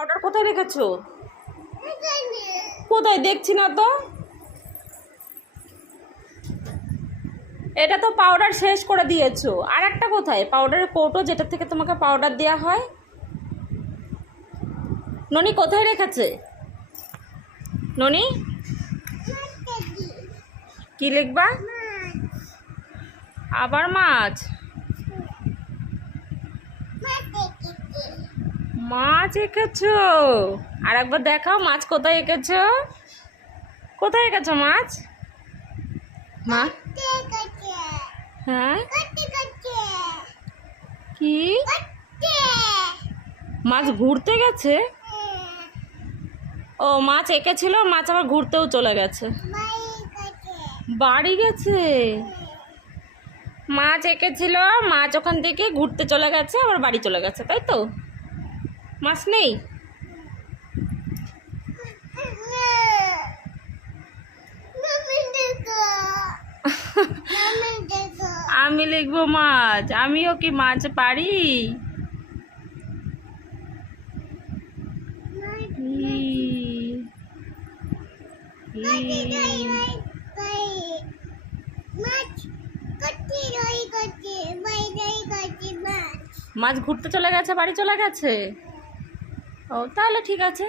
Powder কোথায় রেখেছো? কোথায় দেখছি না তো। এটা তো পাউডার শেষ করে দিয়েছো। আর একটা কোথায় পাউডারের কৌটো, যেটা থেকে তোমাকে পাউডার দেওয়া হয়? ননি কোথায় রেখেছে? ননি কি লিখবা? আবার মাছ? মাছ এঁকেছো? আর একবার দেখাও মাছ কোথায় এঁকেছো। কোথায় এঁকেছো মাছ? মা হ্যাঁ কি মাছ ঘুরতে গেছে? ও মাছ এঁকেছিল, মাছ আবার ঘুরতেও চলে গেছে, বাড়ি গেছে। মাছ এঁকেছিল, মাছ ওখান থেকে ঘুরতে চলে গেছে, আবার বাড়ি চলে গেছে, তাই তো? মাছ নেই? আমি লিখবো মাছ? আমিও কি মাছ পারি? মাছ ঘুরতে চলে গেছে, বাড়ি চলে গেছে। ও তাহলে ঠিক আছে।